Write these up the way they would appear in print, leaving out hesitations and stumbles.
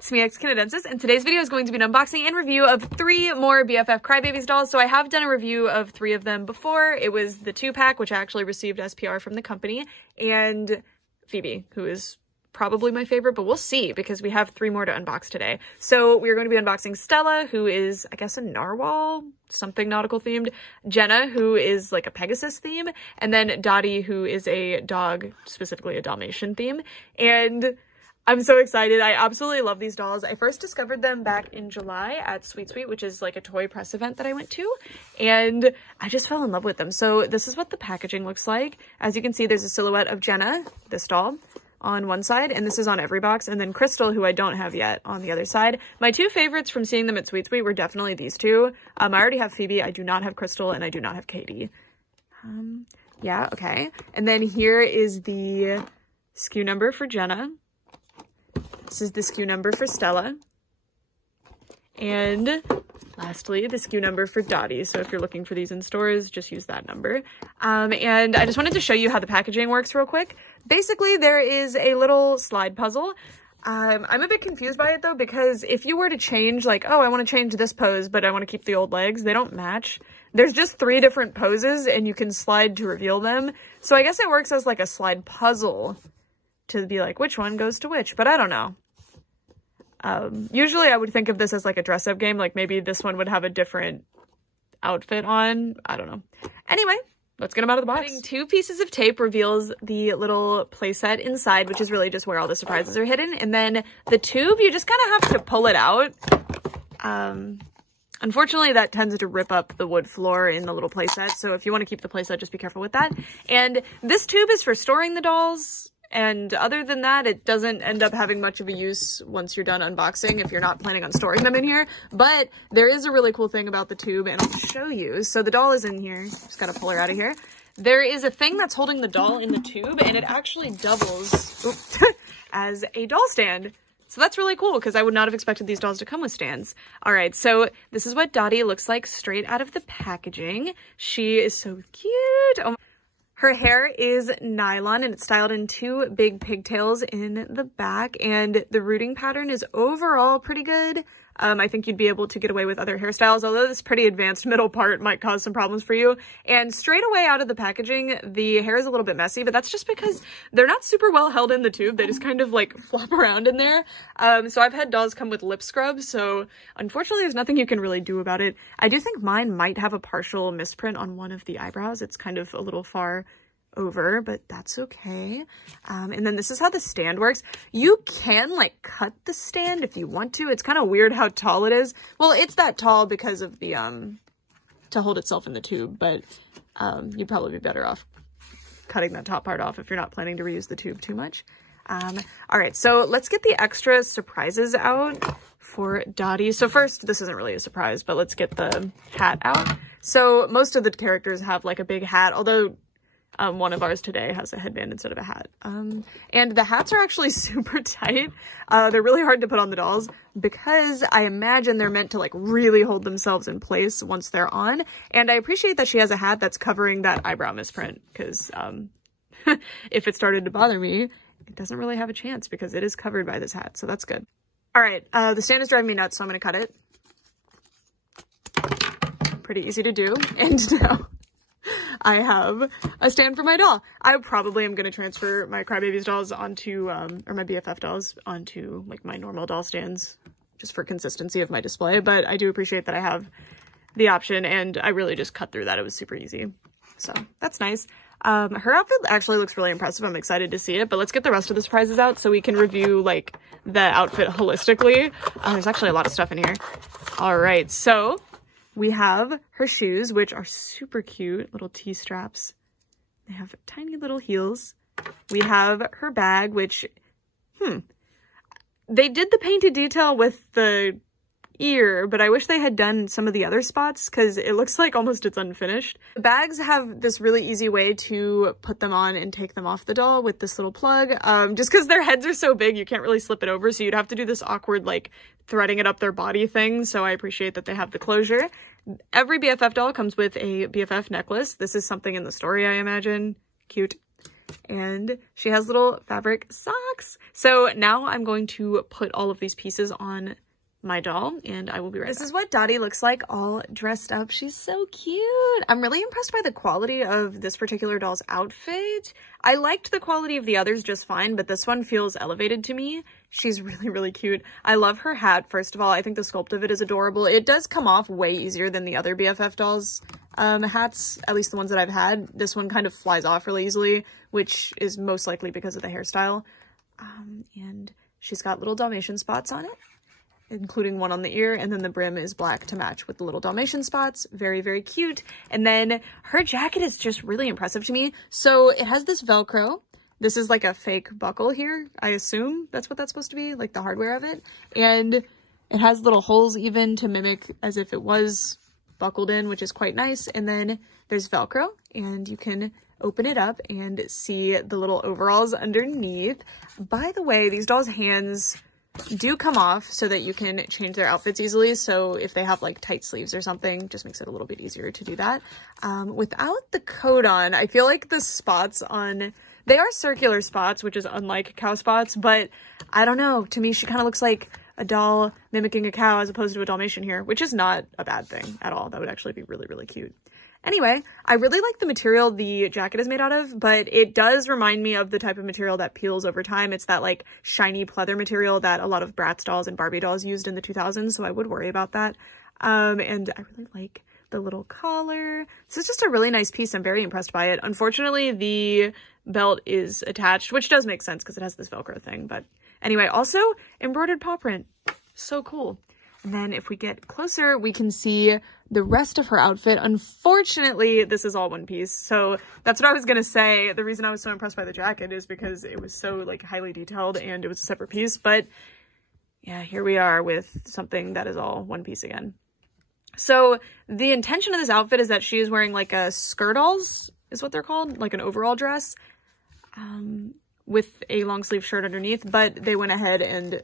it's me, X-Canadensis, and today's video is going to be an unboxing and review of 3 more BFF CRYBABIES dolls. So I have done a review of 3 of them before. It was the 2-pack, which I actually received SPR from the company, and Phoebe, who is probably my favorite, but we'll see because we have 3 more to unbox today. So we're going to be unboxing Stella, who is, I guess, a narwhal, something nautical themed, Jenna, who is like a Pegasus theme, and then Dottie, who is a dog, specifically a Dalmatian theme. And I'm so excited. I absolutely love these dolls. I first discovered them back in July at Sweet Sweet, which is like a toy press event that I went to, and I just fell in love with them. So this is what the packaging looks like. As you can see, there's a silhouette of Jenna, this doll, on one side, and this is on every box, and then Crystal, who I don't have yet, on the other side. My 2 favorites from seeing them at Sweet Sweet were definitely these 2. I already have Phoebe, I do not have Crystal, and I do not have Katie. Yeah, okay. And then here is the SKU number for Jenna. This is the SKU number for Stella. And lastly, the SKU number for Dottie. So if you're looking for these in stores, just use that number. And I just wanted to show you how the packaging works real quick. Basically, there is a little slide puzzle. I'm a bit confused by it though, because if you were to change, like, oh, I want to change this pose, but I want to keep the old legs, they don't match. There's just 3 different poses and you can slide to reveal them. So I guess it works as like a slide puzzle to be like, which one goes to which, but I don't know. Usually I would think of this as like a dress-up game, like maybe this one would have a different outfit on. I don't know. Anyway, let's get them out of the box. Having 2 pieces of tape reveals the little playset inside, which is really just where all the surprises are hidden. And then the tube, you just kind of have to pull it out. Unfortunately, that tends to rip up the wood floor in the little playset. So if you want to keep the playset, just be careful with that. And this tube is for storing the dolls. And other than that, it doesn't end up having much of a use once you're done unboxing if you're not planning on storing them in here. But there is a really cool thing about the tube, and I'll show you. So the doll is in here. Just gotta pull her out of here. There is a thing that's holding the doll in the tube, and it actually doubles as a doll stand. So that's really cool because I would not have expected these dolls to come with stands. All right, so this is what Dottie looks like straight out of the packaging. She is so cute. Oh, her hair is nylon and it's styled in 2 big pigtails in the back, and the rooting pattern is overall pretty good. I think you'd be able to get away with other hairstyles, although this pretty advanced middle part might cause some problems for you. And straight away out of the packaging, the hair is a little bit messy, but that's just because they're not super well held in the tube. They just kind of like flop around in there. So I've had dolls come with lip scrubs, so unfortunately there's nothing you can really do about it. I do think mine might have a partial misprint on one of the eyebrows. It's kind of a little far over, but that's okay. And then this is how the stand works. You can like cut the stand if you want to. It's kind of weird how tall it is. Well, it's that tall because of the to hold itself in the tube, but you'd probably be better off cutting that top part off if you're not planning to reuse the tube too much. All right, so let's get the extra surprises out for Dottie. So first, this isn't really a surprise, but let's get the hat out. So most of the characters have like a big hat, although one of ours today has a headband instead of a hat. And the hats are actually super tight. They're really hard to put on the dolls because I imagine they're meant to like really hold themselves in place once they're on. And I appreciate that she has a hat that's covering that eyebrow misprint because if it started to bother me, it doesn't really have a chance because it is covered by this hat. So that's good. All right, the stand is driving me nuts, so I'm gonna cut it. Pretty easy to do. And now I have a stand for my doll. I probably am going to transfer my CRYBABIES dolls onto, or my BFF dolls onto like my normal doll stands just for consistency of my display, but I do appreciate that I have the option, and I really just cut through that. It was super easy. So that's nice. Her outfit actually looks really impressive. I'm excited to see it, but let's get the rest of the surprises out so we can review like the outfit holistically. There's actually a lot of stuff in here. All right, so we have her shoes, which are super cute, little T-straps. They have tiny little heels. We have her bag, which, they did the painted detail with the ear, but I wish they had done some of the other spots because it looks like almost it's unfinished. The bags have this really easy way to put them on and take them off the doll with this little plug. Just because their heads are so big, you can't really slip it over, so you'd have to do this awkward like threading it up their body thing, so I appreciate that they have the closure. Every BFF doll comes with a BFF necklace. This is something in the story, I imagine. Cute. and she has little fabric socks. So now I'm going to put all of these pieces on my doll, and I will be right back. This is what Dottie looks like all dressed up. She's so cute. I'm really impressed by the quality of this particular doll's outfit. I liked the quality of the others just fine, but this one feels elevated to me. She's really, really cute. I love her hat, first of all. I think the sculpt of it is adorable. It does come off way easier than the other BFF dolls hats, at least the ones that I've had. This one kind of flies off really easily, which is most likely because of the hairstyle. And she's got little Dalmatian spots on it, including one on the ear, and then the brim is black to match with the little Dalmatian spots. Very, very cute. And then her jacket is just really impressive to me. So it has this Velcro. This is like a fake buckle here. I assume that's what that's supposed to be, like the hardware of it. And it has little holes even to mimic as if it was buckled in, which is quite nice. And then there's Velcro, and you can open it up and see the little overalls underneath. By the way, these dolls' hands do come off so that you can change their outfits easily. So if they have like tight sleeves or something, just makes it a little bit easier to do that. Without the coat on, I feel like the spots on, they are circular spots, which is unlike cow spots, but I don't know. To me, she kind of looks like a doll mimicking a cow as opposed to a Dalmatian here, which is not a bad thing at all. That would actually be really, really cute. Anyway, I really like the material the jacket is made out of, but it does remind me of the type of material that peels over time. It's that like shiny pleather material that a lot of Bratz dolls and Barbie dolls used in the 2000s, so I would worry about that. And I really like the little collar. This is just a really nice piece. I'm very impressed by it. Unfortunately, the belt is attached, which does make sense because it has this Velcro thing. But anyway, also embroidered paw print. So cool. And then if we get closer, we can see the rest of her outfit. Unfortunately, this is all one piece. So that's what I was going to say. The reason I was so impressed by the jacket is because it was so like highly detailed and it was a separate piece. But yeah, here we are with something that is all one piece again. So the intention of this outfit is that she is wearing like a skirtalls, is what they're called, like an overall dress, with a long sleeve shirt underneath. But they went ahead and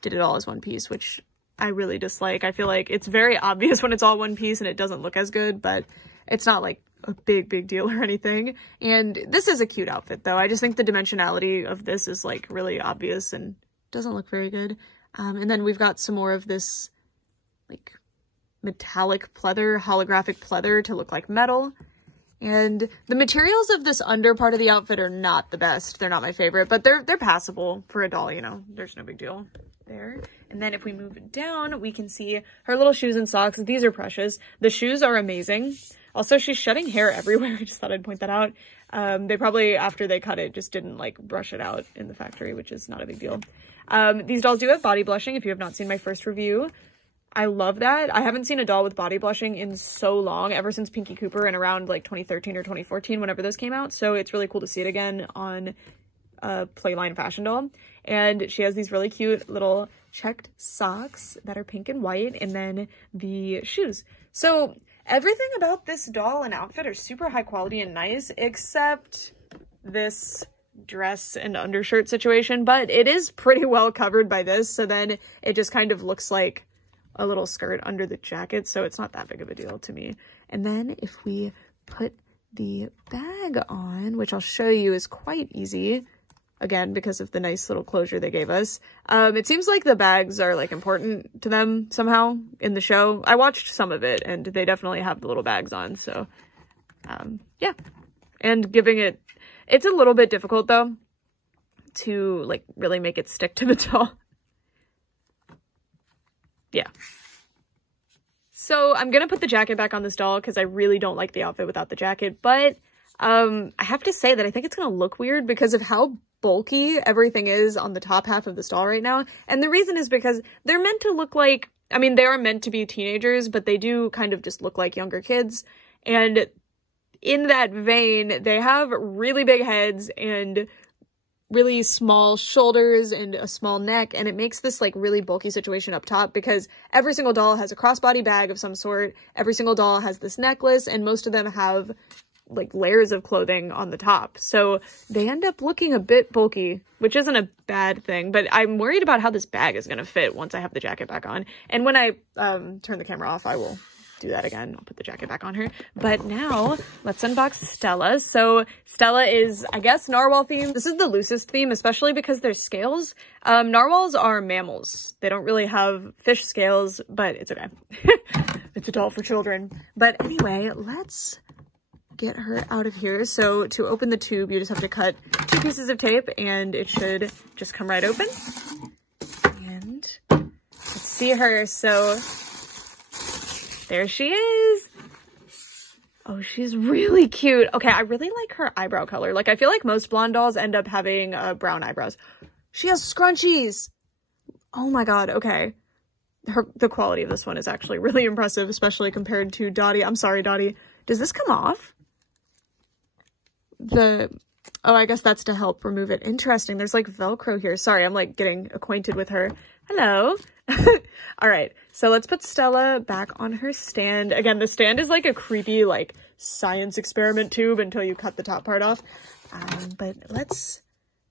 did it all as one piece, which I really dislike. I feel like it's very obvious when it's all one piece and it doesn't look as good, but it's not like a big deal or anything. And this is a cute outfit though. I just think the dimensionality of this is like really obvious and doesn't look very good. And then we've got some more of this like metallic pleather, holographic pleather to look like metal. And the materials of this under part of the outfit are not the best. They're not my favorite, but they're passable for a doll, you know, there's no big deal there. And then if we move down, we can see her little shoes and socks. These are precious. The shoes are amazing. Also, she's shedding hair everywhere. I just thought I'd point that out. They probably, after they cut it, just didn't like brush it out in the factory, which is not a big deal. These dolls do have body blushing if you have not seen my first review. I love that. I haven't seen a doll with body blushing in so long, ever since Pinky Cooper and around like 2013 or 2014, whenever those came out. So it's really cool to see it again on a Playline fashion doll. And she has these really cute little checked socks that are pink and white, and then the shoes. So everything about this doll and outfit are super high quality and nice, except this dress and undershirt situation, but it is pretty well covered by this. So then it just kind of looks like a little skirt under the jacket, so it's not that big of a deal to me. And then if we put the bag on, which I'll show you is quite easy, again, because of the nice little closure they gave us. It seems like the bags are like important to them somehow in the show. I watched some of it and they definitely have the little bags on, so yeah. And giving it, it's a little bit difficult though to like really make it stick to the doll. Yeah. So I'm gonna put the jacket back on this doll because I really don't like the outfit without the jacket, but I have to say that I think it's gonna look weird because of how bulky everything is on the top half of the doll right now. And the reason is because they're meant to look like, I mean, they are meant to be teenagers, but they do kind of just look like younger kids. And in that vein, they have really big heads and really small shoulders and a small neck, and it makes this like really bulky situation up top because every single doll has a crossbody bag of some sort, every single doll has this necklace, and most of them have like layers of clothing on the top. So they end up looking a bit bulky, which isn't a bad thing, but I'm worried about how this bag is going to fit once I have the jacket back on. And when I turn the camera off, I will do that again. I'll put the jacket back on her. But now let's unbox Stella. So Stella is, I guess, narwhal themed. This is the loosest theme, especially because there's scales. Narwhals are mammals. They don't really have fish scales, but it's okay. It's a doll for children. But anyway, let's get her out of here. So to open the tube, you just have to cut 2 pieces of tape and it should just come right open. And let's see her. So there she is. Oh, she's really cute. Okay, I really like her eyebrow color. Like, I feel like most blonde dolls end up having brown eyebrows. She has scrunchies. Oh my god, okay. The quality of this one is actually really impressive, especially compared to Dottie. I'm sorry, Dottie. Does this come off? Oh, I guess that's to help remove it. Interesting. There's like Velcro here. Sorry, I'm like getting acquainted with her. Hello. All right, so let's put Stella back on her stand. Again, the stand is like a creepy like science experiment tube until you cut the top part off. But let's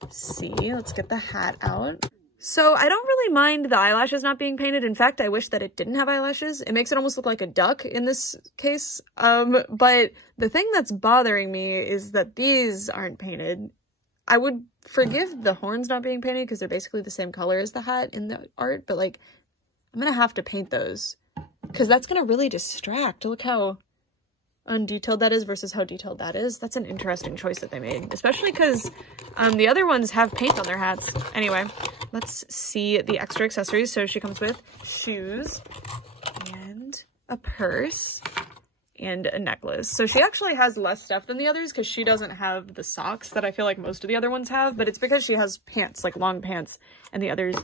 see. Let's get the hat out. So I don't really mind the eyelashes not being painted. In fact, I wish that it didn't have eyelashes. It makes it almost look like a duck in this case. But the thing that's bothering me is that these aren't painted. I would forgive the horns not being painted because they're basically the same color as the hat in the art, but like, I'm gonna have to paint those because that's gonna really distract. Look how undetailed that is versus how detailed that is. That's an interesting choice that they made, especially because the other ones have paint on their hats. Anyway, let's see the extra accessories. So she comes with shoes and a purse and a necklace. So she actually has less stuff than the others because she doesn't have the socks that I feel like most of the other ones have, but it's because she has pants, like long pants, and the others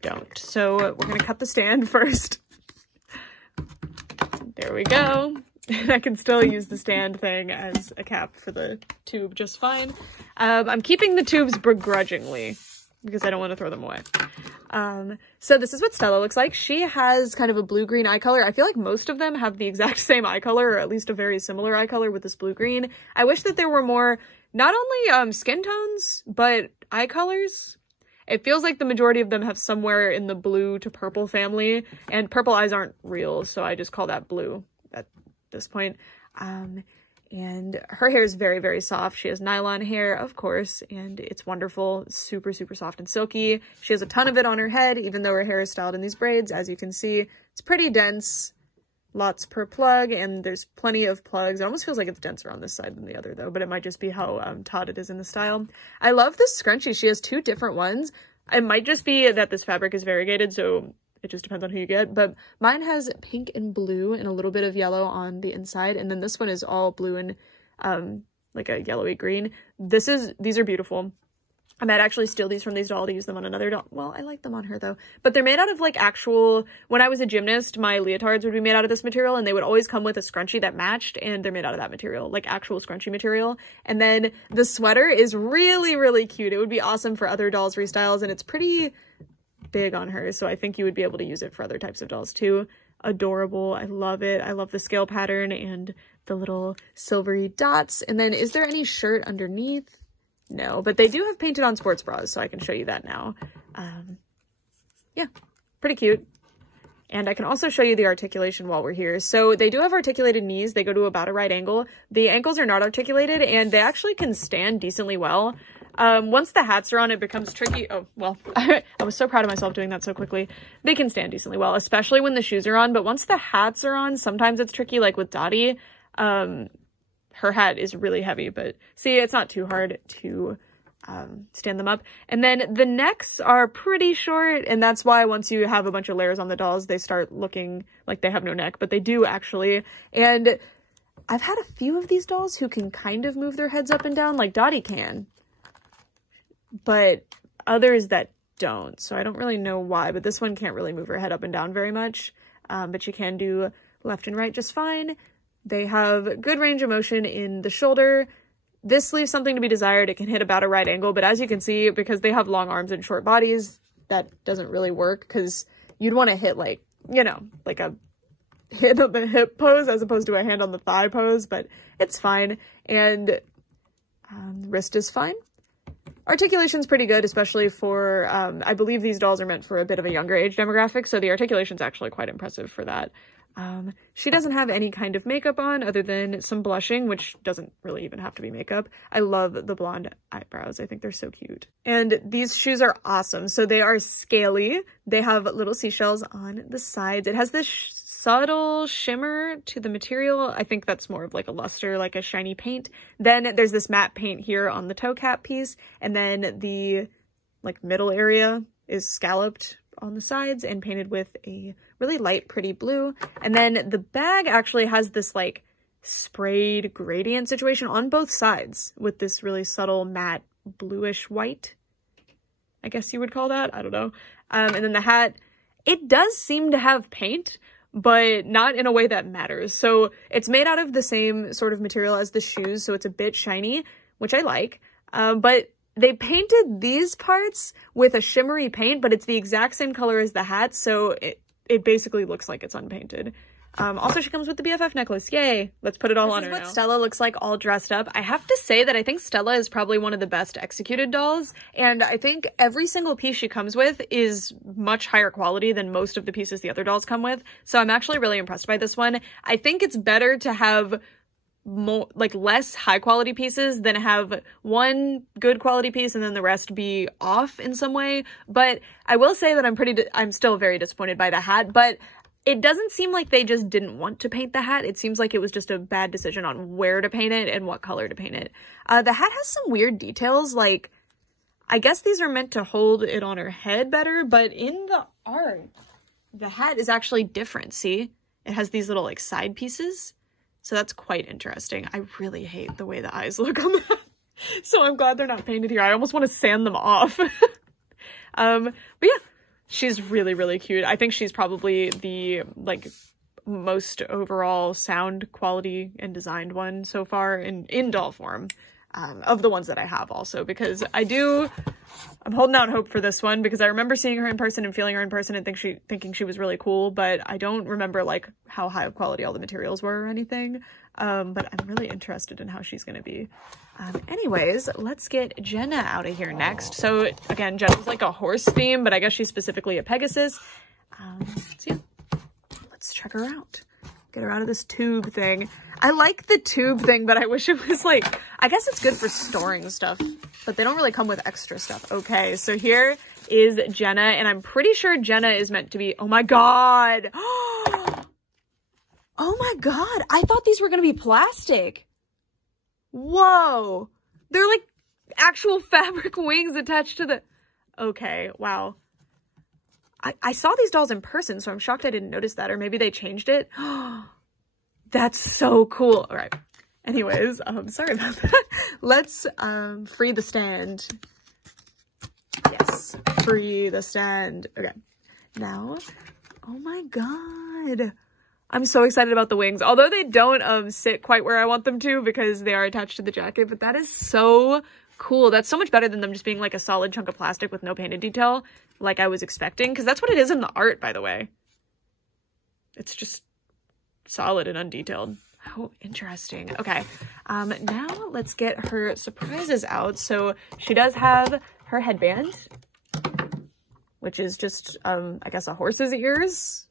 don't. So we're gonna cut the stand first. There we go. I can still use the stand thing as a cap for the tube just fine. I'm keeping the tubes begrudgingly because I don't want to throw them away. So this is what Stella looks like. She has kind of a blue-green eye color. I feel like most of them have the exact same eye color, or at least a very similar eye color with this blue-green. I wish that there were more, not only skin tones, but eye colors. It feels like the majority of them have somewhere in the blue to purple family, and purple eyes aren't real, so I just call that blue at this point. And her hair is very, very soft. She has nylon hair, of course, and it's wonderful. Super, super soft and silky. She has a ton of it on her head, even though her hair is styled in these braids. As you can see, it's pretty dense, lots per plug, and there's plenty of plugs. It almost feels like it's denser on this side than the other, though, but it might just be how taut it is in the style. I love this scrunchie. She has 2 different ones. It might just be that this fabric is variegated, so it just depends on who you get, but mine has pink and blue and a little bit of yellow on the inside, and then this one is all blue and like a yellowy green. These are beautiful. I might actually steal these from these dolls to use them on another doll. Well, I like them on her though, but they're made out of like actual, when I was a gymnast, my leotards would be made out of this material, and they would always come with a scrunchie that matched, and they're made out of that material, like actual scrunchie material. And then the sweater is really, really cute. It would be awesome for other dolls restyles, and it's pretty big on her, so I think you would be able to use it for other types of dolls too. Adorable. I love it. I love the scale pattern and the little silvery dots. And then is there any shirt underneath? No, but they do have painted on sports bras, so I can show you that now. Yeah, pretty cute. And I can also show you the articulation while we're here. So they do have articulated knees. They go to about a right angle. The ankles are not articulated, and they actually can stand decently well. Once the hats are on, it becomes tricky. Oh, well, I was so proud of myself doing that so quickly. They can stand decently well, especially when the shoes are on. But once the hats are on, sometimes it's tricky, like with Dottie. Her hat is really heavy, but see, it's not too hard to stand them up. And then the necks are pretty short, and that's why once you have a bunch of layers on the dolls, they start looking like they have no neck, but they do actually. And I've had a few of these dolls who can kind of move their heads up and down, like Dottie can, but others that don't. So I don't really know why, but this one can't really move her head up and down very much, but she can do left and right just fine. They have good range of motion in the shoulder. This leaves something to be desired. It can hit about a right angle, but as you can see, because they have long arms and short bodies, that doesn't really work, because you'd want to hit like, you know, like a hand on the hip pose as opposed to a hand on the thigh pose, but it's fine. And wrist is fine. Articulation's pretty good, especially for, I believe these dolls are meant for a bit of a younger age demographic, so the articulation's actually quite impressive for that. She doesn't have any kind of makeup on other than some blushing, which doesn't really even have to be makeup. I love the blonde eyebrows. I think they're so cute. And these shoes are awesome. So they are scaly. They have little seashells on the sides. It has this subtle shimmer to the material. I think that's more of like a luster, like a shiny paint. Then there's this matte paint here on the toe cap piece. And then the like middle area is scalloped on the sides and painted with a really light, pretty blue. And then the bag actually has this like sprayed gradient situation on both sides with this really subtle matte bluish white, I guess you would call that. I don't know. And then the hat, it does seem to have paint, but not in a way that matters. So it's made out of the same sort of material as the shoes, so it's a bit shiny, which I like. But they painted these parts with a shimmery paint, but it's the exact same color as the hat, so it basically looks like it's unpainted. Also, she comes with the BFF necklace. Yay! Let's put it all on her now. This is what Stella looks like all dressed up. I have to say that I think Stella is probably one of the best executed dolls, and I think every single piece she comes with is much higher quality than most of the pieces the other dolls come with, so I'm actually really impressed by this one. I think it's better to have more, like, less high quality pieces than have one good quality piece and then the rest be off in some way. But I will say that I'm still very disappointed by the hat, but it doesn't seem like they just didn't want to paint the hat. It seems like it was just a bad decision on where to paint it and what color to paint it. The hat has some weird details, like, I guess these are meant to hold it on her head better, but in the art, the hat is actually different, see? It has these little, like, side pieces. So that's quite interesting. I really hate the way the eyes look on that. So I'm glad they're not painted here. I almost want to sand them off. But yeah, she's really, really cute. I think she's probably the, like, most overall sound quality and designed one so far in doll form, of the ones that I have also, because I'm holding out hope for this one because I remember seeing her in person and feeling her in person and thinking she was really cool, but I don't remember like how high of quality all the materials were or anything. But I'm really interested in how she's going to be. Anyways, let's get Jenna out of here next. So again, Jenna's like a horse theme, but I guess she's specifically a Pegasus. So yeah, let's check her out. Get her out of this tube thing. I like the tube thing, but I wish it was like, I guess it's good for storing stuff, but they don't really come with extra stuff. Okay, so here is Jenna, and I'm pretty sure Jenna is meant to be, oh my god. Oh my god, I thought these were gonna be plastic. Whoa. They're like actual fabric wings attached to the, okay, wow. I saw these dolls in person, so I'm shocked I didn't notice that, or maybe they changed it. That's so cool. All right. Anyways, sorry about that. Let's free the stand. Yes, free the stand. Okay. Now, oh my god. I'm so excited about the wings, although they don't sit quite where I want them to because they are attached to the jacket, but that is so cool. That's so much better than them just being like a solid chunk of plastic with no painted detail like I was expecting, because that's what it is in the art, by the way. It's just solid and undetailed. How interesting. Okay, now let's get her surprises out. So she does have her headband, which is just, I guess, a horse's ears.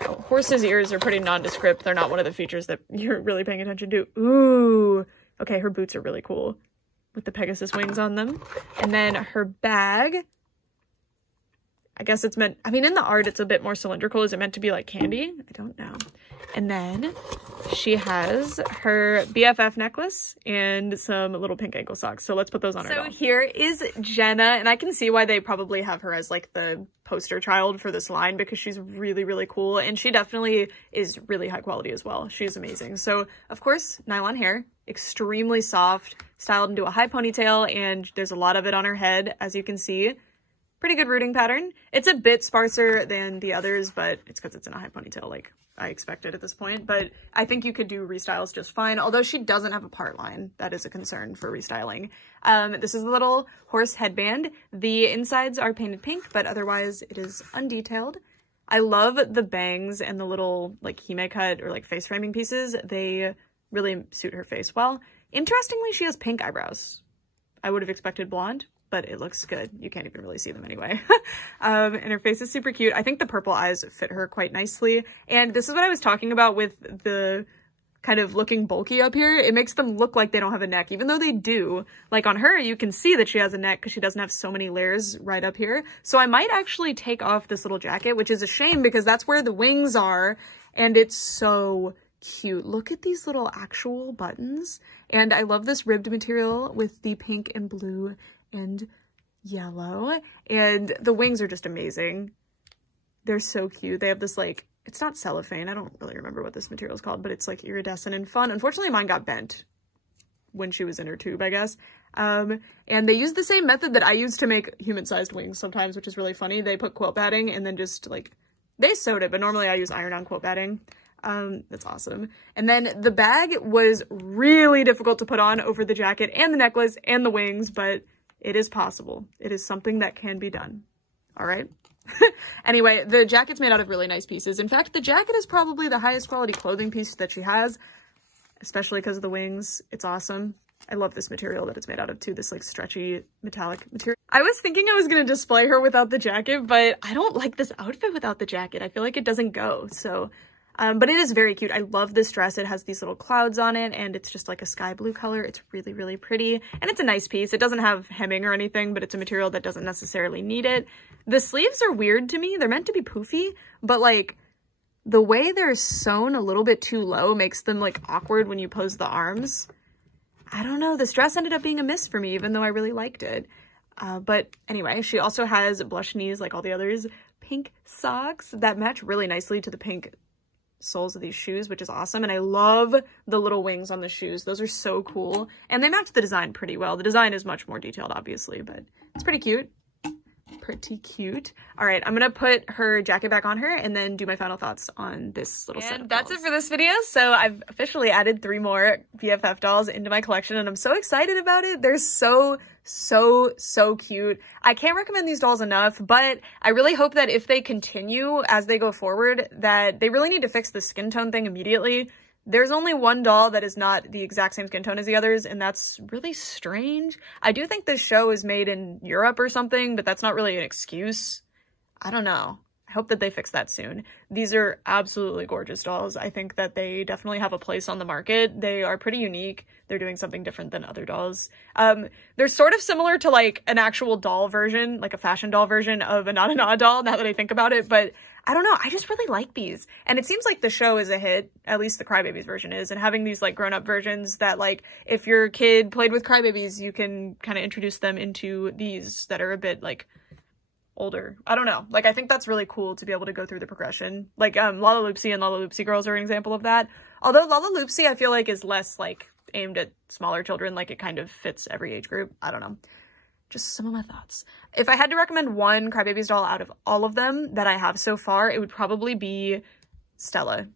No, horse's ears are pretty nondescript. They're not one of the features that you're really paying attention to. Ooh. Okay, her boots are really cool with the Pegasus wings on them. And then her bag, I guess it's meant, I mean, in the art, it's a bit more cylindrical. Is it meant to be like candy? I don't know. And then she has her BFF necklace and some little pink ankle socks. So let's put those on her doll. So here is Jenna, and I can see why they probably have her as like the poster child for this line because she's really, really cool. And she definitely is really high quality as well. She's amazing. So of course, nylon hair, extremely soft, styled into a high ponytail, and there's a lot of it on her head, as you can see. Pretty good rooting pattern. It's a bit sparser than the others, but it's because it's in a high ponytail like I expected at this point. But I think you could do restyles just fine, although she doesn't have a part line. That is a concern for restyling. This is the little horse headband. The insides are painted pink, but otherwise it is undetailed. I love the bangs and the little like hime cut or like face framing pieces. They really suit her face well. Interestingly, she has pink eyebrows. I would have expected blonde, but it looks good. You can't even really see them anyway. And her face is super cute. I think the purple eyes fit her quite nicely. And this is what I was talking about with the kind of looking bulky up here. It makes them look like they don't have a neck, even though they do. Like on her, you can see that she has a neck because she doesn't have so many layers right up here. So I might actually take off this little jacket, which is a shame because that's where the wings are. And it's so cute. Look at these little actual buttons. And I love this ribbed material with the pink and blue and yellow. And the wings are just amazing. They're so cute. They have this like, it's not cellophane. I don't really remember what this material is called, but it's like iridescent and fun. Unfortunately, mine got bent when she was in her tube, I guess. And they used the same method that I use to make human-sized wings sometimes, which is really funny. They put quilt batting and then just like, they sewed it, but normally I use iron-on quilt batting. That's awesome. And then the bag was really difficult to put on over the jacket and the necklace and the wings, but it is possible. It is something that can be done. All right. Anyway, the jacket's made out of really nice pieces. In fact, the jacket is probably the highest quality clothing piece that she has, especially because of the wings. It's awesome. I love this material that it's made out of too, this like stretchy metallic material. I was thinking I was going to display her without the jacket, but I don't like this outfit without the jacket. I feel like it doesn't go. So, but it is very cute. I love this dress. It has these little clouds on it and it's just like a sky blue color. It's really, really pretty. And it's a nice piece. It doesn't have hemming or anything, but it's a material that doesn't necessarily need it. The sleeves are weird to me. They're meant to be poofy, but like the way they're sewn a little bit too low makes them like awkward when you pose the arms. I don't know. This dress ended up being a miss for me, even though I really liked it. But anyway, she also has blush knees like all the others, pink socks that match really nicely to the pink soles of these shoes, which is awesome. And I love the little wings on the shoes. Those are so cool. And they match the design pretty well. The design is much more detailed, obviously, but it's pretty cute. Pretty cute. All right, I'm gonna put her jacket back on her and then do my final thoughts on this little set of dolls. That's it for this video. So I've officially added 3 more BFF dolls into my collection and I'm so excited about it. They're so cute. I can't recommend these dolls enough, but I really hope that if they continue as they go forward, that they really need to fix the skin tone thing immediately. There's only one doll that is not the exact same skin tone as the others, and that's really strange. I do think this show is made in Europe or something, but that's not really an excuse. I don't know. I hope that they fix that soon. These are absolutely gorgeous dolls. I think that they definitely have a place on the market. They are pretty unique. They're doing something different than other dolls. They're sort of similar to like an actual doll version, like a fashion doll version of a Na doll, now that I think about it, but I don't know. I just really like these. And it seems like the show is a hit, at least the Crybabies version is, and having these like grown-up versions that like if your kid played with Crybabies, you can kind of introduce them into these that are a bit like older. I don't know. Like I think that's really cool to be able to go through the progression. Like Lala Loopsy and Lala Loopsy Girls are an example of that. Although Lala Loopsy I feel like is less like aimed at smaller children, like it kind of fits every age group. I don't know. Just some of my thoughts. If I had to recommend one Crybabies doll out of all of them that I have so far, it would probably be Stella.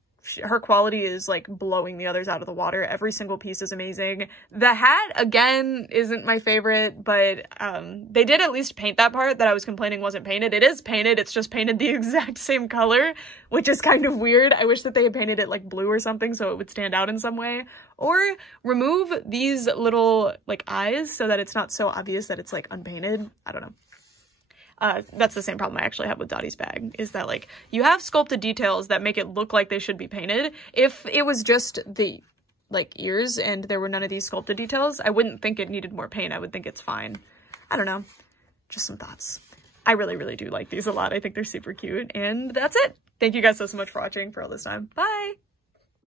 Her quality is like blowing the others out of the water. Every single piece is amazing. The hat, again, isn't my favorite, but they did at least paint that part that I was complaining wasn't painted. It is painted, it's just painted the exact same color, which is kind of weird. I wish that they had painted it like blue or something so it would stand out in some way. Or remove these little like eyes so that it's not so obvious that it's like unpainted. I don't know. That's the same problem I actually have with Dottie's bag, is that like you have sculpted details that make it look like they should be painted. If it was just the like ears and there were none of these sculpted details, I wouldn't think it needed more paint. I would think it's fine. I don't know. Just some thoughts. I really do like these a lot. I think they're super cute, and that's it. Thank you guys so much for watching for all this time. Bye!